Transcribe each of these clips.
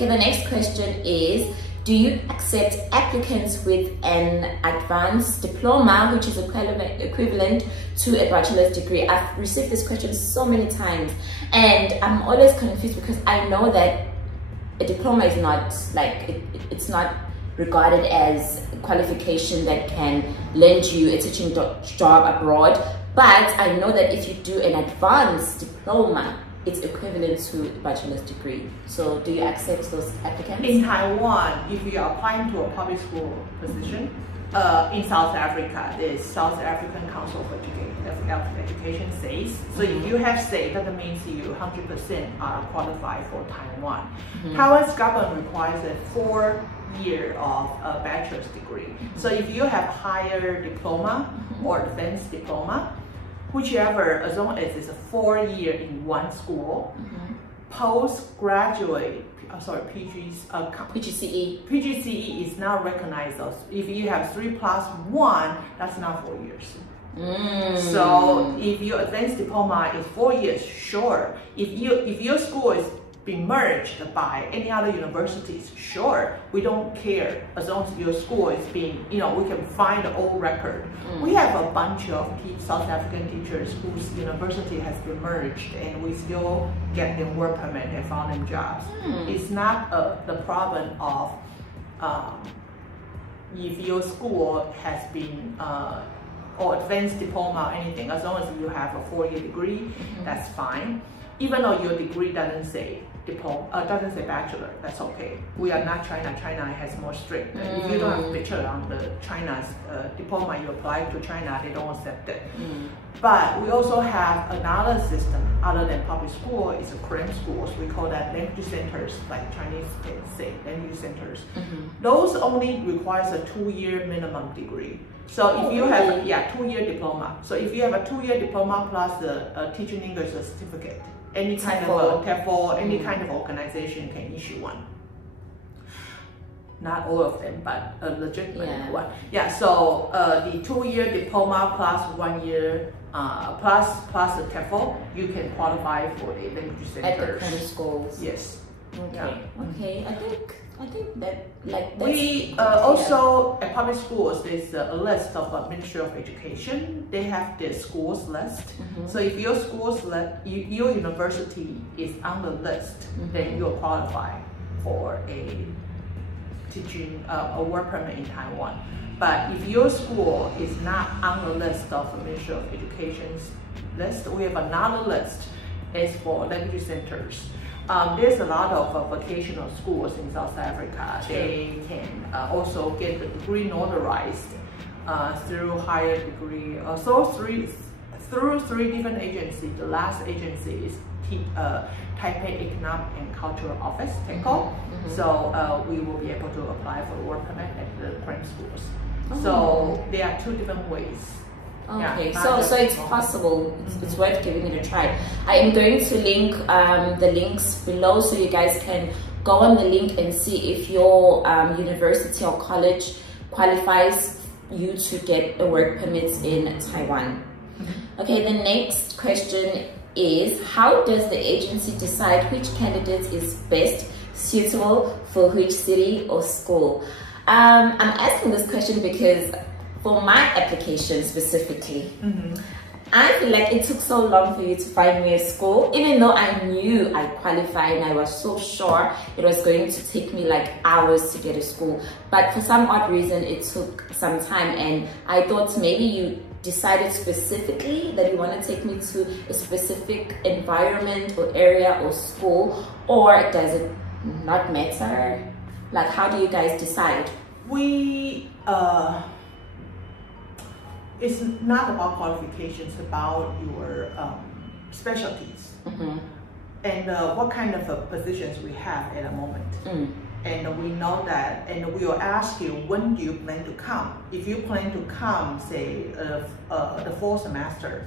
Okay, the next question is, do you accept applicants with an advanced diploma, which is equivalent to a bachelor's degree? I've received this question so many times, and I'm always confused because I know that a diploma is not like, it's not regarded as a qualification that can lend you a teaching job abroad. But I know that if you do an advanced diploma, it's equivalent to a bachelor's degree. So do you accept those applicants? In Taiwan, if you are applying to a public school position, in South Africa, the South African Council of Education says, so if you have say, that means you 100% are qualified for Taiwan. Taiwan's government requires a 4-year of a bachelor's degree. So if you have higher diploma or advanced diploma, whichever, as long as it's a 4-year in one school, postgraduate, PGCE is now recognized as, if you have 3+1, that's now 4 years. So if your advanced diploma is 4 years, sure. If your school is being merged by any other universities, sure, we don't care, as long as your school is being, we can find the old record. We have a bunch of South African teachers whose university has been merged, and we still get them work permit and found them jobs. It's not the problem of if your school has been or advanced diploma or anything. As long as you have a 4-year degree, that's fine. Even though your degree doesn't say diploma, doesn't say bachelor, that's okay. We are not China. China has more strict. If you don't have a picture on the China's diploma, you apply to China, they don't accept it. But we also have another system other than public school, is a Korean schools. We call that language centers, like Chinese say language centers. Those only requires a 2-year minimum degree. So if you have a 2-year diploma, so if you have a 2-year diploma plus a teaching English certificate, any kind of a TEFL, any kind of organization can issue one. Not all of them, but a legitimate one. So the 2-year diploma plus 1 year plus a TEFL, you can qualify for the language centers. At the primary schools. Yes. Okay. I think that we also at public schools, there's a list of Ministry of Education. They have their schools list. So if your schools your university is on the list, then you're qualified for a teaching a work permit in Taiwan. But if your school is not on the list of the Ministry of Education's list, we have another list. It's for language centers. There's a lot of vocational schools in South Africa. They can also get the degree notarized through higher degree. Through 3 different agencies. The last agency is Taipei Economic and Cultural Office, TECO. So we will be able to apply for the work permit at the Korean schools. So there are 2 different ways. Okay, so it's possible. It's worth giving it a try. I am going to link the links below so you guys can go on the link and see if your university or college qualifies you to get a work permit in Taiwan. Okay, the next question is, how does the agency decide which candidate is best suitable for which city or school? I'm asking this question because for my application specifically, I feel like it took so long for you to find me a school, even though I knew I qualified and I was so sure it was going to take me like hours to get a school. But for some odd reason, it took some time, and I thought maybe you decided specifically that you want to take me to a specific environment or area or school, or does it not matter? Like, how do you guys decide? It's not about qualifications, about your specialties and what kind of positions we have at the moment. And we know that, and we will ask you, when do you plan to come? If you plan to come, say, the fall semester,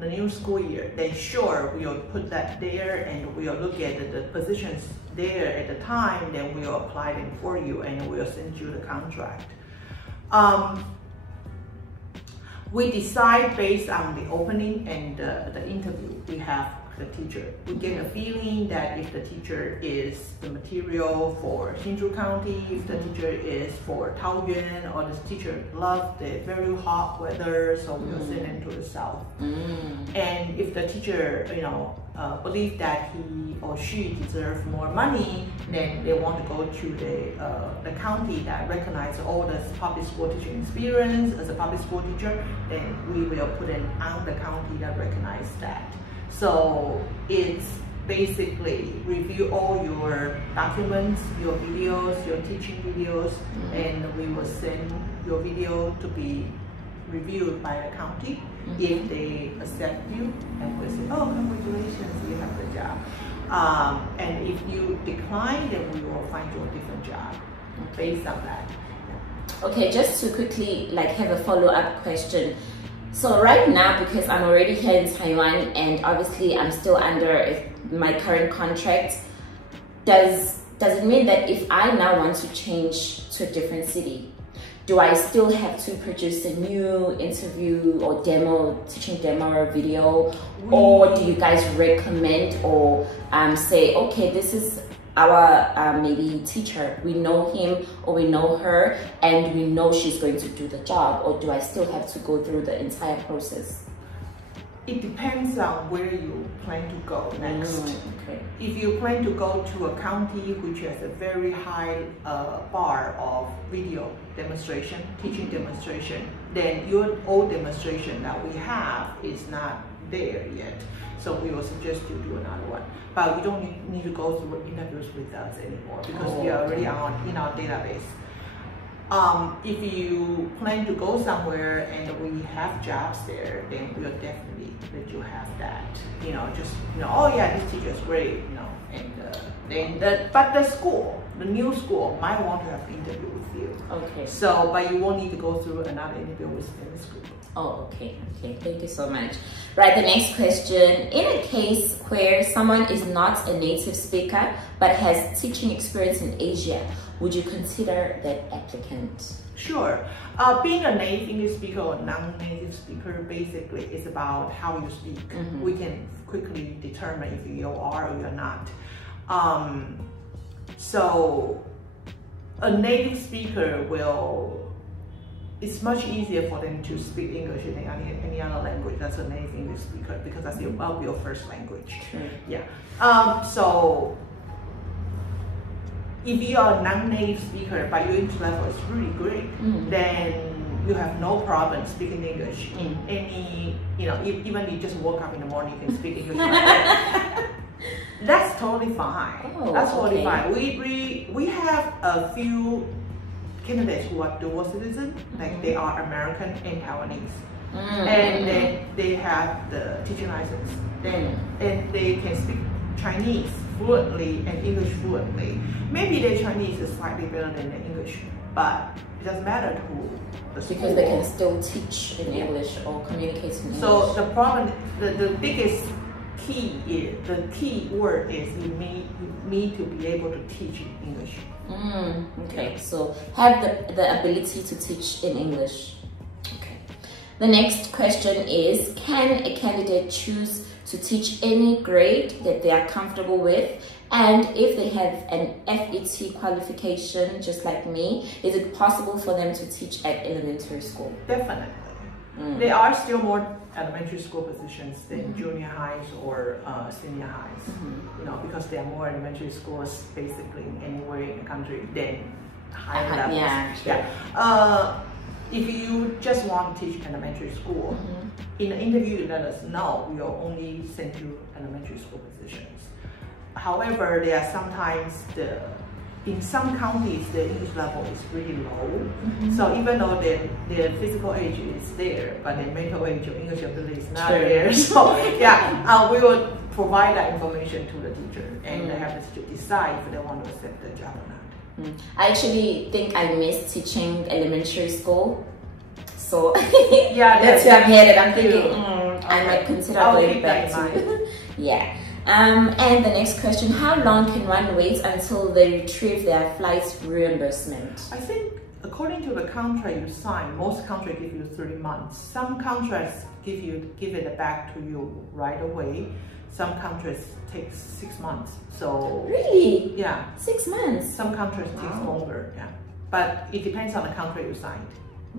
the new school year, then sure, we'll put that there, and we'll look at the positions there at the time, then we'll apply them for you, and we'll send you the contract. We decide based on the opening and the interview. We have the teacher. We get a feeling that if the teacher is the material for Hsinchu County, if the teacher is for Taoyuan, or the teacher loves the very hot weather, so we will send them to the south. And if the teacher, believe that he or she deserves more money, then they want to go to the county that recognizes all the public school teaching experience as a public school teacher, then we will put it on the county that recognizes that. So it's basically review all your documents, your videos, your teaching videos, and we will send your video to be reviewed by the county. If they accept you, and we'll say, oh, congratulations, you have the job. And if you decline, then we will find you a different job based on that. Okay, just to quickly have a follow-up question. So right now, because I'm already here in Taiwan and obviously I'm still under my current contract, does it mean that if I now want to change to a different city, do I still have to produce a new interview or teaching demo or video? Or do you guys recommend or say, okay, this is our maybe teacher, we know him or we know her and we know she's going to do the job, or do I still have to go through the entire process? It depends on where you plan to go next. Okay. If you plan to go to a county which has a very high bar of video demonstration, teaching demonstration, then your old demonstration that we have is not there yet. So we will suggest you do another one. But we don't need to go through interviews with us anymore because we are already in our database. If you plan to go somewhere and we have jobs there, then we'll definitely let you have that. Oh yeah, this teacher is great, but the school, the new school might want to have an interview with you. Okay. So, but you won't need to go through another interview within the school. Oh, okay, thank you so much. Right, the next question. In a case where someone is not a native speaker but has teaching experience in Asia, would you consider that applicant? Sure. Being a native English speaker or non-native speaker basically is about how you speak. We can quickly determine if you are or you're not. So a native speaker it's much easier for them to speak English than any other language that's a native English speaker because that's your first language. Sure. Yeah. So if you are a non-native speaker but your English level is really great, then you have no problem speaking English in any, even if you just woke up in the morning, you can speak English like that. That's totally fine. Oh, that's totally fine. We have a few candidates who are dual citizen, like they are American and Taiwanese, and then they have the teaching license, and they can speak Chinese fluently and English fluently. Maybe their Chinese is slightly better than the English, but it doesn't matter to the school. Because they can still teach in English or communicate in English. So the problem, the biggest the key word is you need to be able to teach in English. Okay, so have the ability to teach in English. Okay. The next question is, can a candidate choose to teach any grade that they are comfortable with? And if they have an FET qualification, just like me, is it possible for them to teach at elementary school? Definitely. There are still more elementary school positions than junior highs or senior highs, because there are more elementary schools basically anywhere in the country than higher levels. If you just want to teach elementary school, in the interview you let us know, we'll only send you elementary school positions. However, there are sometimes in some counties, the English level is really low. So even though their physical age is there, but their mental age or English ability is not there. So we will provide that information to the teacher and they have the teacher decide if they want to accept the job or not. I actually think I miss teaching elementary school. So that's where I'm headed. I'm thinking I might consider going back to and the next question, how long can one wait until they retrieve their flight reimbursement? I think according to the contract you sign, most contracts give you 3 months. Some contracts give it back to you right away. Some countries take 6 months. So really, yeah, 6 months. Some countries take longer. Yeah, but it depends on the country you signed.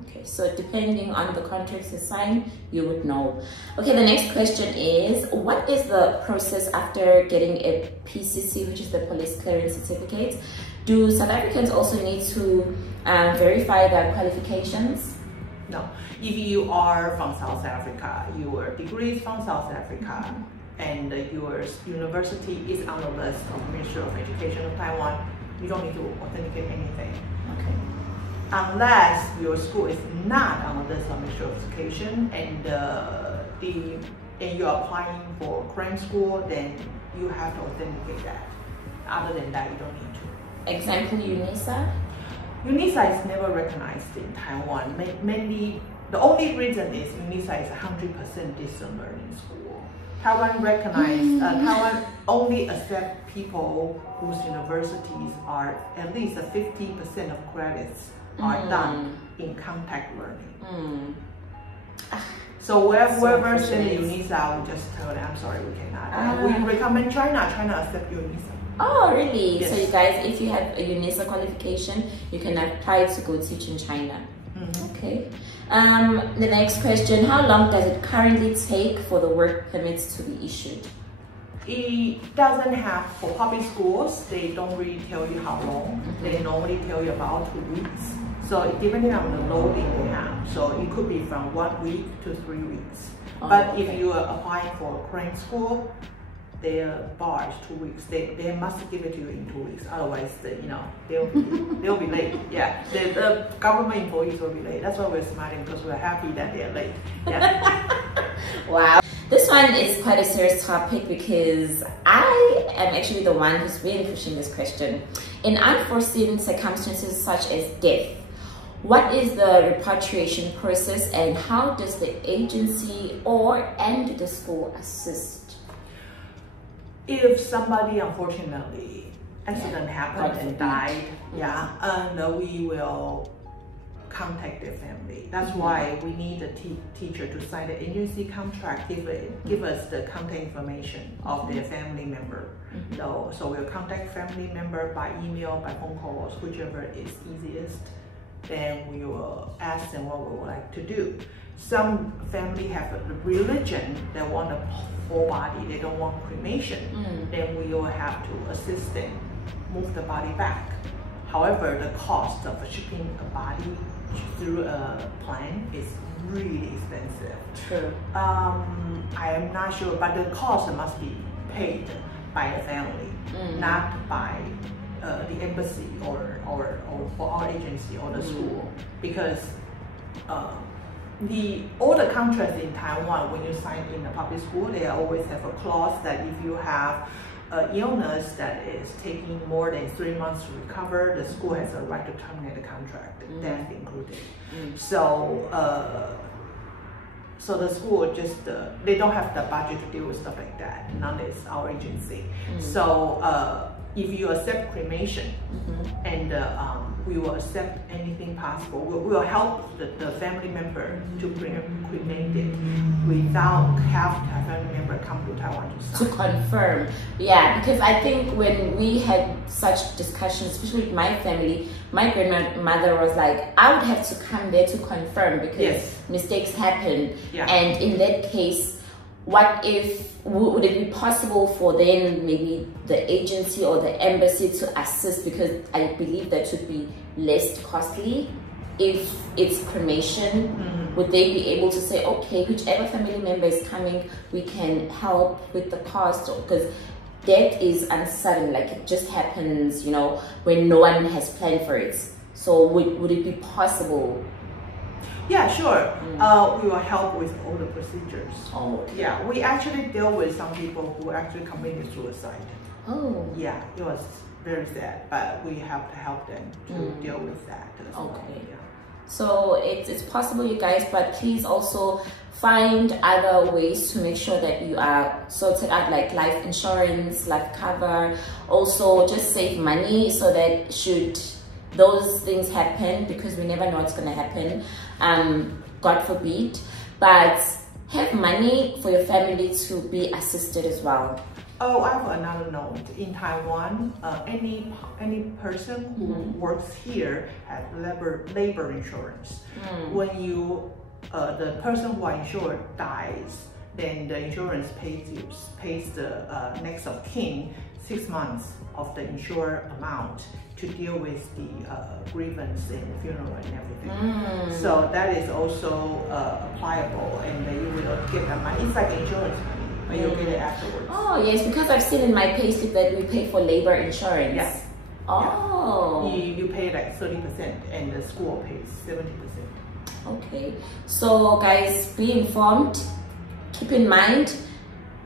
Okay, so depending on the contracts you sign, you would know. Okay, the next question is, what is the process after getting a PCC, which is the police clearance certificate? Do South Africans also need to verify their qualifications? No. If you are from South Africa, your degree is from South Africa, and your university is on the list of Ministry of Education of Taiwan, you don't need to authenticate anything. Okay. Unless your school is not on the list of Ministry of Education and you're applying for cram school, then you have to authenticate that. Other than that, you don't need to. Example, UNISA? UNISA is never recognized in Taiwan. Mainly, the only reason is UNISA is 100% distance learning school. Taiwan Taiwan only accept people whose universities are at least 50% of credits are done in contact learning. So whoever send UNISA, we just tell them, I'm sorry, we cannot. We recommend China. China accept UNISA. Oh, really? Yes. So you guys, if you have a UNISA qualification, you can apply to go teach in China. Okay. The next question, how long does it currently take for the work permits to be issued? It doesn't have, for public schools, they don't really tell you how long. They normally tell you about 2 weeks. So depending on the loading they have. So it could be from 1 week to 3 weeks. But if you are applying for a cram school, their bar is 2 weeks. They must give it to you in 2 weeks. Otherwise, they'll be late. Yeah, the government employees will be late. That's why we're smiling, because we're happy that they're late. Yeah. Wow. This one is quite a serious topic because I am actually the one who's really pushing this question. In unforeseen circumstances such as death, what is the repatriation process and how does the agency and the school assist? If somebody unfortunately accident happened and died, and we will contact their family. That's why we need the teacher to sign the agency contract, give us the contact information of their family member. So we'll contact family member by email, by phone calls, whichever is easiest. Then we will ask them what we would like to do. Some family have a religion that want a whole body, they don't want cremation. Then we will have to assist them move the body back. However, the cost of shipping a body through a plane is really expensive. True. I am not sure, but the cost must be paid by the family, not by the embassy or for our agency or the school, because all the contracts in Taiwan, when you sign in a public school, they always have a clause that if you have an illness that is taking more than 3 months to recover, the school has a right to terminate the contract, death included. So the school just, they don't have the budget to deal with stuff like that, none is our agency. So if you accept cremation, and we will accept anything possible, we will help the family member to cremate it without having to have family member come to Taiwan to sign. To confirm. Yeah, because I think when we had such discussions, especially with my family, my grandmother was like, I would have to come there to confirm because mistakes happen. And in that case, what if, would it be possible for then maybe the agency or the embassy to assist, because I believe that should be less costly if it's cremation? Would they be able to say, okay, whichever family member is coming, we can help with the cost? Because death is uncertain, like it just happens, you know, when no one has planned for it. So would it be possible? Yeah, sure. We will help with all the procedures. Yeah, we actually deal with some people who actually committed suicide. Yeah, it was very sad, but we have to help them to deal with that as well. Yeah. So it's possible, you guys, but please also find other ways to make sure that you are sorted out, like life insurance, life cover. Also, just save money so that should those things happen, because we never know what's going to happen, God forbid, but have money for your family to be assisted as well? Oh, I have another note. In Taiwan, any person who works here has labor insurance. When the person who are insured dies, then the insurance pays the next of kin 6 months of the insured amount to deal with the grievance and funeral and everything. So that is also applicable, and you will get that money. It's like insurance money, but you'll get it afterwards. Oh yes, because I've seen in my payslip that we pay for labor insurance. Yes. Oh. Yeah. You pay like 30%, and the school pays 70%. Okay. So guys, be informed. Keep in mind,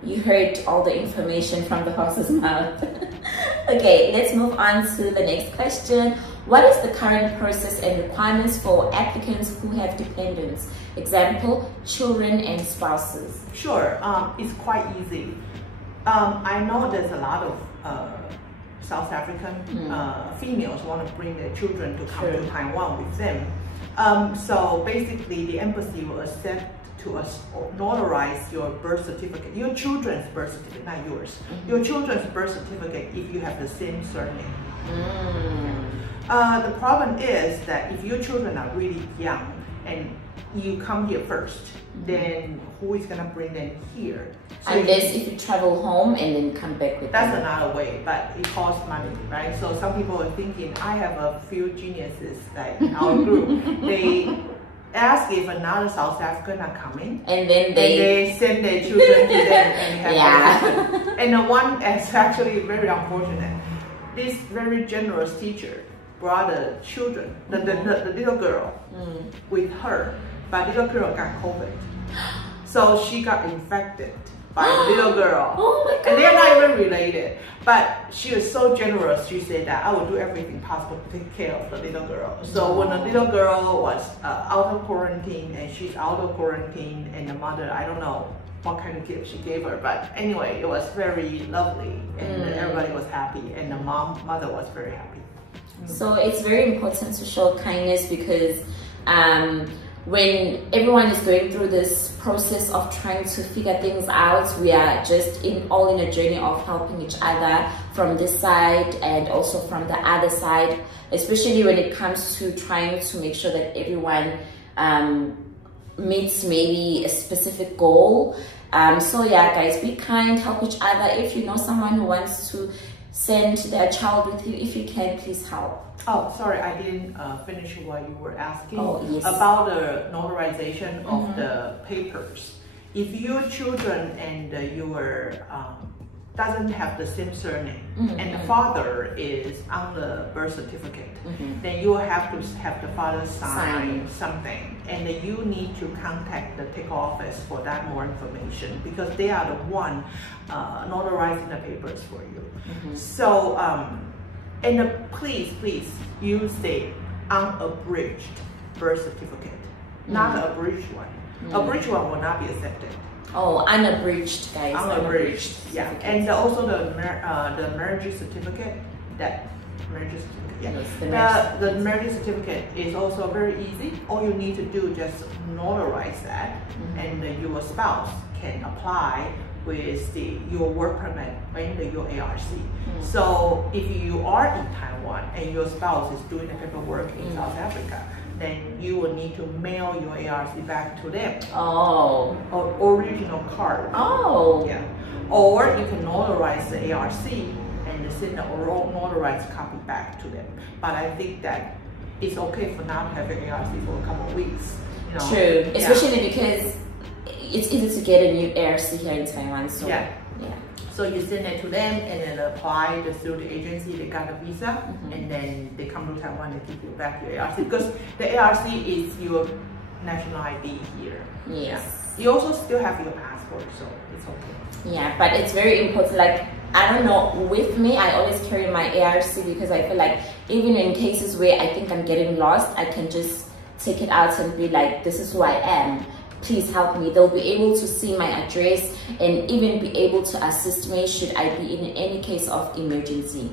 you heard all the information from the horse's mouth. Okay, let's move on to the next question. What is the current process and requirements for applicants who have dependents? Example, children and spouses. Sure, it's quite easy. I know there's a lot of South African females want to bring their children to come to Taiwan with them. So basically, the embassy will accept to us or notarize your birth certificate, your children's birth certificate, not yours. Your children's birth certificate if you have the same surname. The problem is that if your children are really young and you come here first, then who is gonna bring them here? So unless if you travel home and then come back with that's them. another way, but it costs money, right? So some people are thinking, I have a few geniuses like in our group, they ask if another South African are coming, and then they send their children to them and have and the one is actually very unfortunate. This very generous teacher brought the children, the little girl with her, but little girl got COVID. So she got infected by the little girl. Oh my God. And they're not even related. But she was so generous, she said that I will do everything possible to take care of the little girl. So when the little girl was out of quarantine and she's out of quarantine, and the mother, I don't know what kind of gift she gave her, but anyway, it was very lovely and everybody was happy, and the mother was very happy. So it's very important to show kindness, because when everyone is going through this process of trying to figure things out, we are just all in a journey of helping each other from this side and also from the other side, especially when it comes to trying to make sure that everyone meets maybe a specific goal. So yeah, guys, be kind, help each other. If you know someone who wants to send their child with you, if you can, please help. Oh, sorry, I didn't finish what you were asking about the notarization of the papers. If your children and your doesn't have the same surname and the father is on the birth certificate, then you have to have the father sign something, and you need to contact the TIC office for that more information, because they are the one notarizing the papers for you. So and please use the unabridged birth certificate, not the abridged one. Abridged one will not be accepted. Oh, unabridged, guys. Unabridged, yeah. And also the marriage certificate, the marriage certificate is also very easy. All you need to do is just notarize that, and your spouse can apply with your work permit and your ARC. So if you are in Taiwan and your spouse is doing the paperwork in South Africa, then you will need to mail your ARC back to them. Oh. Or original card. Oh. Yeah. Or you can notarize the ARC and send the notarized copy back to them. But I think that it's okay for now to have your ARC for a couple of weeks. You know? True. Especially because it's easy to get a new ARC here in Taiwan. So yeah. So you send it to them and then apply through the agency, they got a visa, and then they come to Taiwan and give you back your ARC, because the ARC is your national ID here. Yes. You also still have your passport, so it's okay. Yeah, but it's very important. Like, I don't know, with me, I always carry my ARC, because I feel like even in cases where I think I'm getting lost, I can just take it out and be like, this is who I am. Please help me. They'll be able to see my address and even be able to assist me should I be in any case of emergency.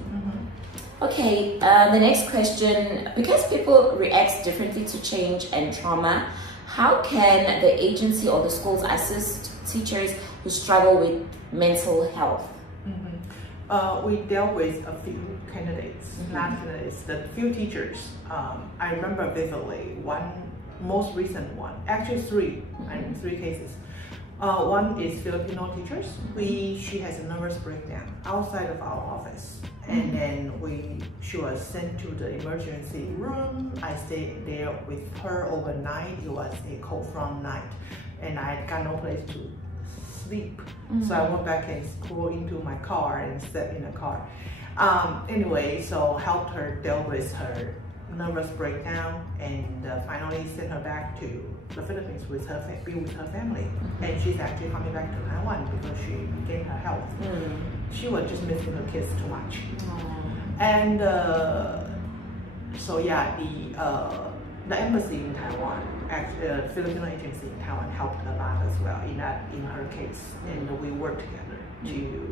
Okay, the next question, because people react differently to change and trauma, how can the agency or the schools assist teachers who struggle with mental health? We dealt with a few candidates, not candidates, the few teachers. I remember vividly one most recent one, actually three, three cases. One is Filipino teachers. She has a nervous breakdown outside of our office, and then she was sent to the emergency room. I stayed there with her overnight. It was a cold front night, and I got no place to sleep. So I went back and crawled into my car and slept in the car. Anyway, so helped her deal with her nervous breakdown, and finally sent her back to the Philippines with her family. And she's actually coming back to Taiwan because she regained her health. She was just missing her kids too much. And so yeah, the embassy in Taiwan, actually, Filipino agency in Taiwan helped a lot as well in her case, and we worked together to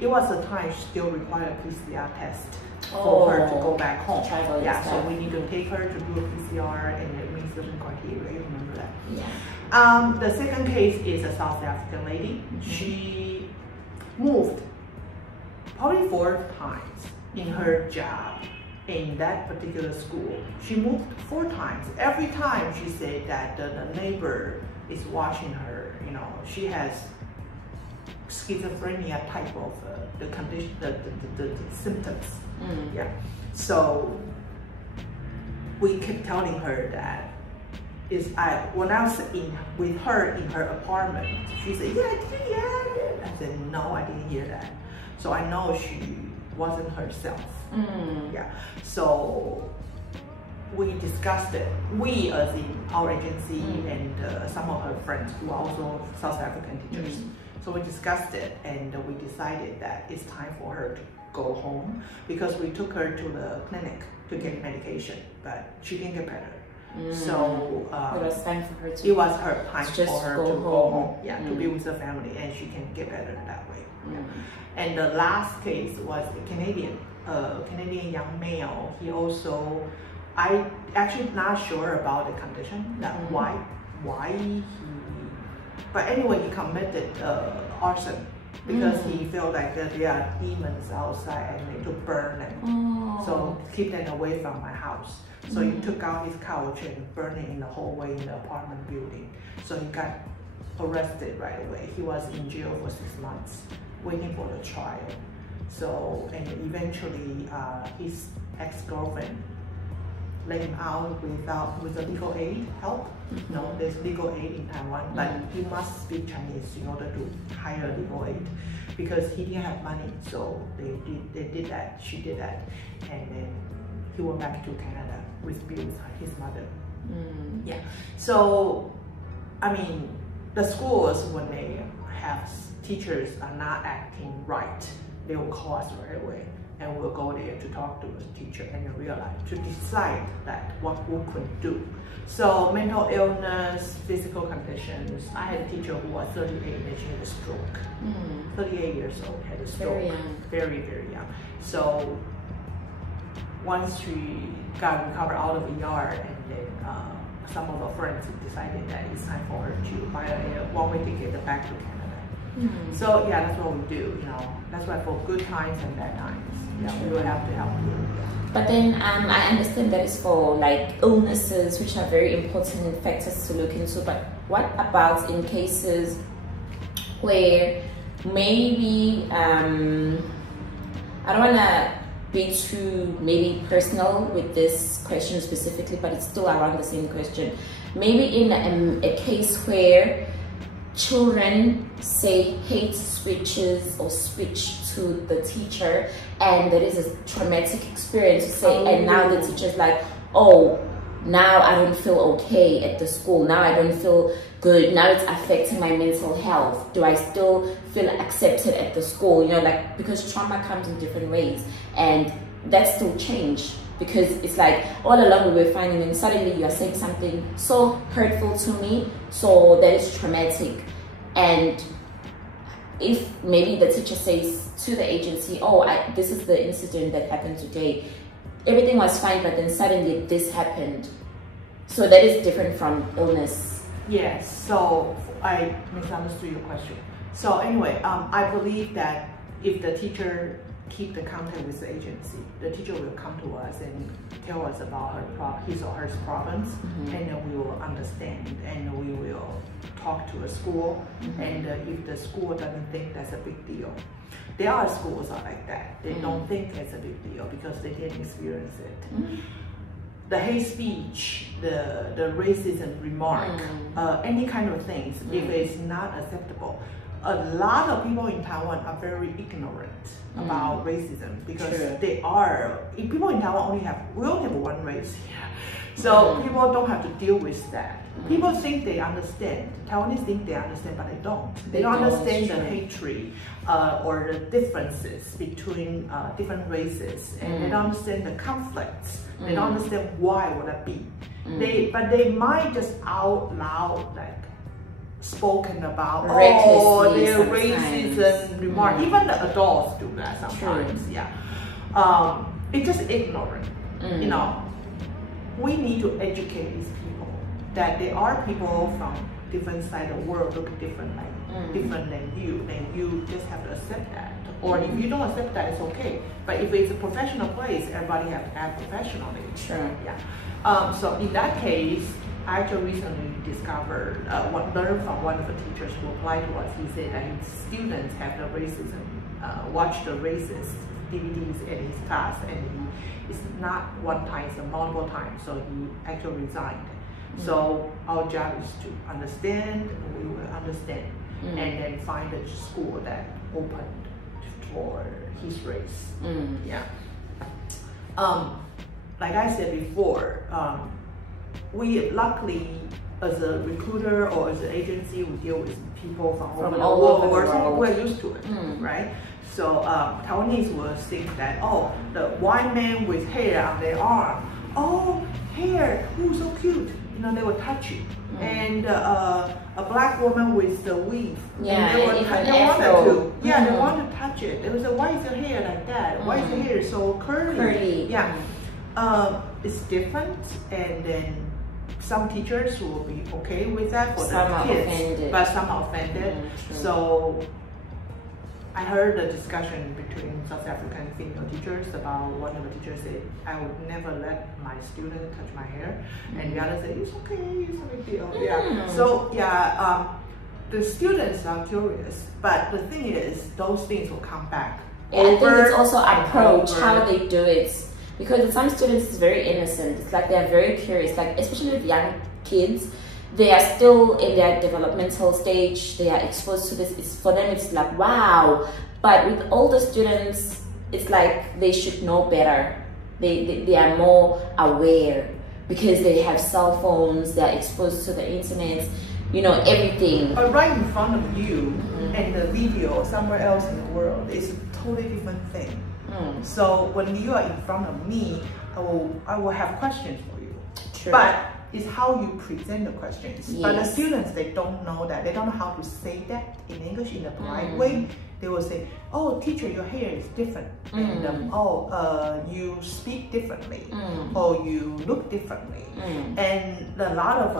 it was a time she still required a PCR test for her to go back home. Yeah, so we need to take her to do a PCR, and it meets certain criteria. You remember that? Yeah. The second case is a South African lady. She moved probably 4 times in her job in that particular school. She moved 4 times. Every time she said that the neighbor is watching her. She has schizophrenia type of the condition, the symptoms. Yeah. So we kept telling her that when I was with her in her apartment, she said, "Yeah, did you hear it?" I said, "No, I didn't hear that." So I know she wasn't herself. Yeah. So we discussed it. We, as in our agency, and some of her friends who are also South African teachers. So we discussed it, and we decided that it's time for her to go home, because we took her to the clinic to get medication, but she didn't get better. So it was time for her to. It was her time just for her to go home. Yeah, to be with her family, and she can get better that way. Yeah. And the last case was a Canadian young male. He also, I actually not sure about the condition, that why he. But anyway, he committed arson because he felt like there are demons outside and they to burn them. So keep them away from my house. So he took out his couch and burned it in the hallway in the apartment building. So he got arrested right away. He was in jail for 6 months, waiting for the trial. So, and eventually his ex-girlfriend let him out with a legal aid help. There's legal aid in Taiwan, but he must speak Chinese in order to hire legal aid, because he didn't have money. So they did that. She did that, and then he went back to Canada with his mother. Yeah. So, I mean, the schools, when they have teachers are not acting right, they will call us right away. And we'll go there to talk to the teacher and realize, to decide that what we could do. So mental illness, physical conditions. I had a teacher who was 38 and she had a stroke. 38 years old, had a stroke. Very young. Very, very young. So once she got recovered out of ER, and then some of her friends decided that it's time for her to buy a one-way ticket back to Canada. So yeah, that's what we do. That's why for good times and bad times, we will have to help you. But then I understand that it's for like illnesses, which are very important factors to look into. But what about in cases where maybe I don't want to be too maybe personal with this question specifically, but it's still around the same question. Maybe in a case where children say hate switches or switch to the teacher, and there is a traumatic experience to say, and now the teacher's like, oh, now I don't feel okay at the school, now I don't feel good, now it's affecting my mental health. Do I still feel accepted at the school? Like, because trauma comes in different ways, and that's still change. Because it's like all along we were finding, and suddenly you are saying something so hurtful to me, so that is traumatic. And if maybe the teacher says to the agency, oh, this is the incident that happened today, everything was fine, but then suddenly this happened. So that is different from illness. Yes, so I misunderstood your question. So anyway, I believe that if the teacher keep the contact with the agency, the teacher will come to us and tell us about his or her problems, and then we will understand, and we will talk to a school, and if the school doesn't think that's a big deal. There are schools are like that. They don't think it's a big deal because they didn't experience it. The hate speech, the racism remark, any kind of things, if it's not acceptable. A lot of people in Taiwan are very ignorant about racism because they are, people in Taiwan we only have one race here. So people don't have to deal with that. People think they understand. Taiwanese think they understand, but they don't. They don't understand the hatred or the differences between different races, and they don't understand the conflicts. They don't understand why would that be. But they might just out loud like spoken about their racism remark. Even the adults do that sometimes. Yeah, it's just ignorant. You know, we need to educate these people that there are people from different side of the world look differently, different than you. Then you just have to accept that. Or if you don't accept that, it's okay. But if it's a professional place, everybody have to act professionally. Sure. Yeah. So in that case, I actually recently discovered, learned from one of the teachers who applied to us. He said that his students have the racism, watch the racist DVDs in his class, and it's not one time, it's multiple times. So he actually resigned. So our job is to understand, we will understand, and then find a school that opened for his race. Yeah. Like I said before, we luckily, as a recruiter or as an agency, we deal with people from all over the world. We're used to it, right? So Taiwanese will think that, oh, the white man with hair on their arm, oh, hair, ooh, so cute. You know, they will touch you. And a black woman with the weave, yeah, and they want to touch it. They will say, why is your hair like that? Why is your hair so curly? Yeah, it's different, and then some teachers will be okay with that for the kids, but some are offended. So I heard a discussion between South African female teachers about one of the teachers said, I would never let my student touch my hair. And the other said, it's okay, it's no big deal. Yeah. So yeah, the students are curious, but the thing is, those things will come back. I think it's also approach, how they do it. Because with some students, it's very innocent. It's like they're very curious, like especially with young kids. They are still in their developmental stage. They are exposed to this. For them, it's like, wow. But with older students, it's like they should know better. They are more aware because they have cell phones. They are exposed to the internet, you know, everything. But right in front of you and the video somewhere else in the world is a totally different thing. So when you are in front of me, I will have questions for you. True. But it's how you present the questions. Yes. But the students, they don't know that. They don't know how to say that in English in a polite way. They will say, oh, teacher, your hair is different. And you speak differently. Or you look differently. And a lot of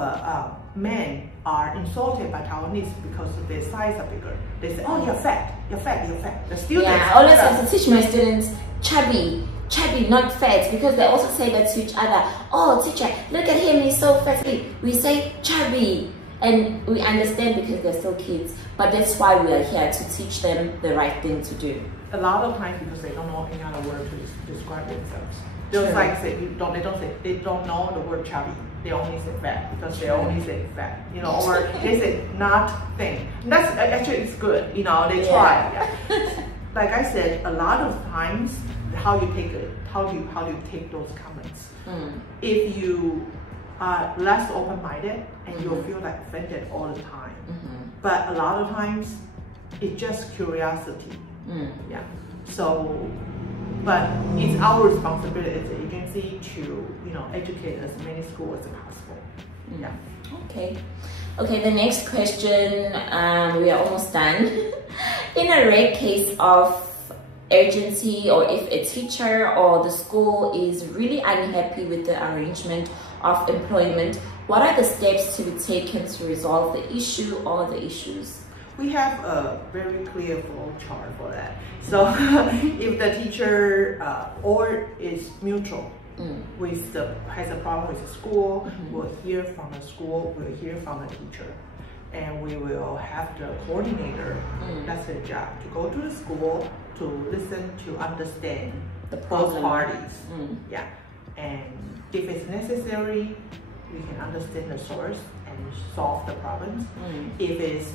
men are insulted by Taiwanese because their size are bigger. They say, oh, you're fat, you're fat, you're fat. The students, I always have to teach my students, chubby, not fat, because they also say that to each other. Oh, teacher, look at him, he's so fat. We say chubby, and we understand because they're still kids. But that's why we are here, to teach them the right thing to do. A lot of times because they don't know any other word to describe themselves. Just like say they don't know the word chubby. They only say fat because they only say fat, you know, or they say not thin. And that's actually it's good, you know. They try. Yeah. Like I said, a lot of times, how you take it, how do you take those comments? If you are less open-minded and you'll feel like offended all the time, but a lot of times it's just curiosity. Yeah. So, but it's our responsibility as an agency to, you know, educate as many schools as possible. Yeah. Okay. Okay, the next question, we are almost done. In a rare case of urgency, or if a teacher or the school is really unhappy with the arrangement of employment, what are the steps to be taken to resolve the issue or the issues? We have a very clear flow chart for that. So if the teacher or is mutual has a problem with the school, we'll hear from the school, we'll hear from the teacher, and we will have the coordinator, that's their job, to go to the school to listen, to understand both parties. Yeah, and if it's necessary, we can understand the source and solve the problems. If it's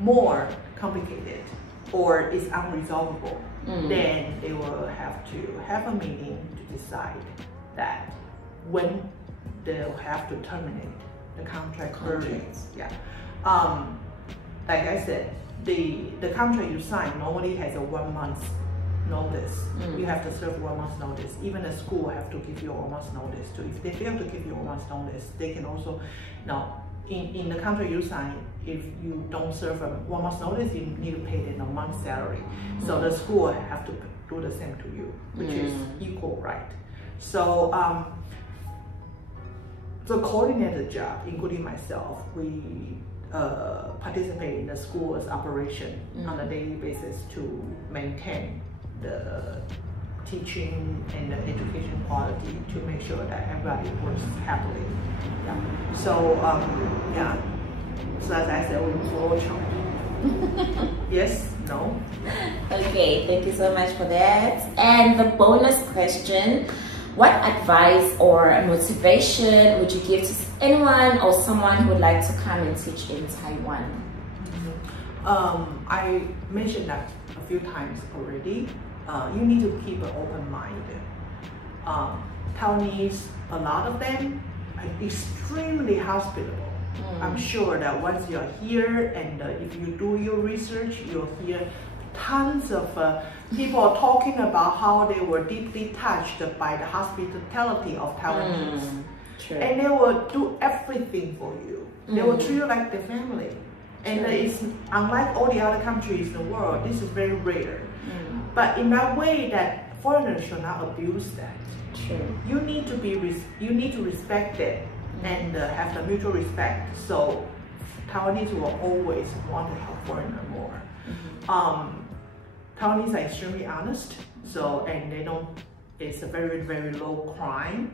more complicated or is unresolvable, then they will have to have a meeting to decide that when they'll have to terminate the contract early. Yeah. Like I said, the contract you sign normally has a 1 month notice. You have to serve 1 month notice. Even the school have to give you a 1 month notice too. If they fail to give you a 1 month notice, they can also, now in the contract you sign, if you don't serve a 1 month notice, you need to pay them a month's salary. So the school have to do the same to you, which is equal right. So the coordinator job, including myself, we participate in the school's operation on a daily basis to maintain the teaching and the education quality, to make sure that everybody works happily. Yeah. So yeah. So as I said, we follow chart. Yes, no. Okay, thank you so much for that. And the bonus question, what advice or motivation would you give to anyone or someone who would like to come and teach in Taiwan? I mentioned that a few times already. You need to keep an open mind. Taiwanese, a lot of them are extremely hospitable. I'm sure that once you're here and if you do your research, you'll hear tons of people talking about how they were deeply touched by the hospitality of Taiwanese. And they will do everything for you. They will treat you like their family. And it's unlike all the other countries in the world, this is very rare. But in that way that foreigners should not abuse that. You need to respect it and have the mutual respect. So Taiwanese will always want to help foreigners more. Taiwanese are extremely honest, so and they don't. It's a very, very low crime.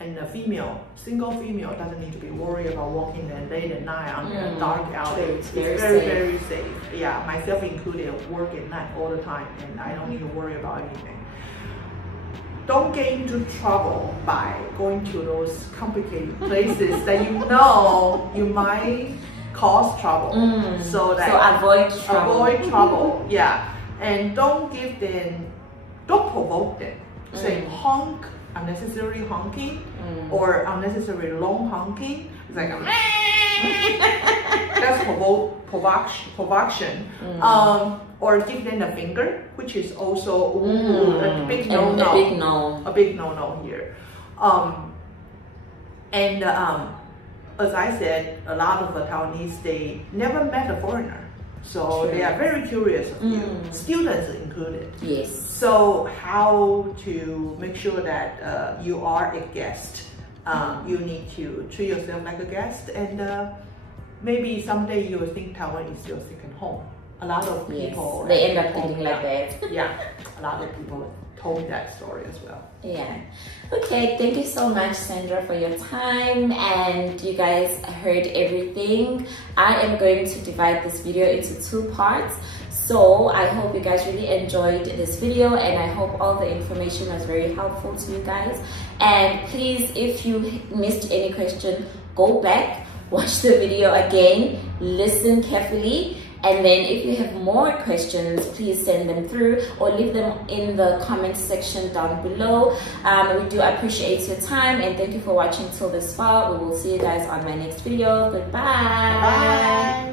And a single female doesn't need to be worried about walking there late at night on a dark alley. It's very, very safe. Yeah, myself included, work at night all the time, and I don't need to worry about anything. Don't get into trouble by going to those complicated places that you know you might cause trouble. So avoid trouble. Avoid trouble. Yeah, and don't provoke them. Say honk, unnecessary honking, or unnecessary long honking. It's like that's provocation. Or give them a finger, which is also a big no-no. A big no-no here. As I said, a lot of the Taiwanese, they never met a foreigner. So they are very curious of you, students included. Yes. So how to make sure that you are a guest? You need to treat yourself like a guest, and maybe someday you will think Taiwan is your second home. A lot of people they end up thinking like that. Yeah, a lot of people told me that story as well. Yeah. Okay, thank you so much, Sandra, for your time, and you guys heard everything. I am going to divide this video into 2 parts. So I hope you guys really enjoyed this video, and I hope all the information was very helpful to you guys. And please, if you missed any question, go back, watch the video again, listen carefully. And then if you have more questions, please send them through or leave them in the comment section down below. We do appreciate your time, and thank you for watching till this far. We will see you guys on my next video. Goodbye. Bye.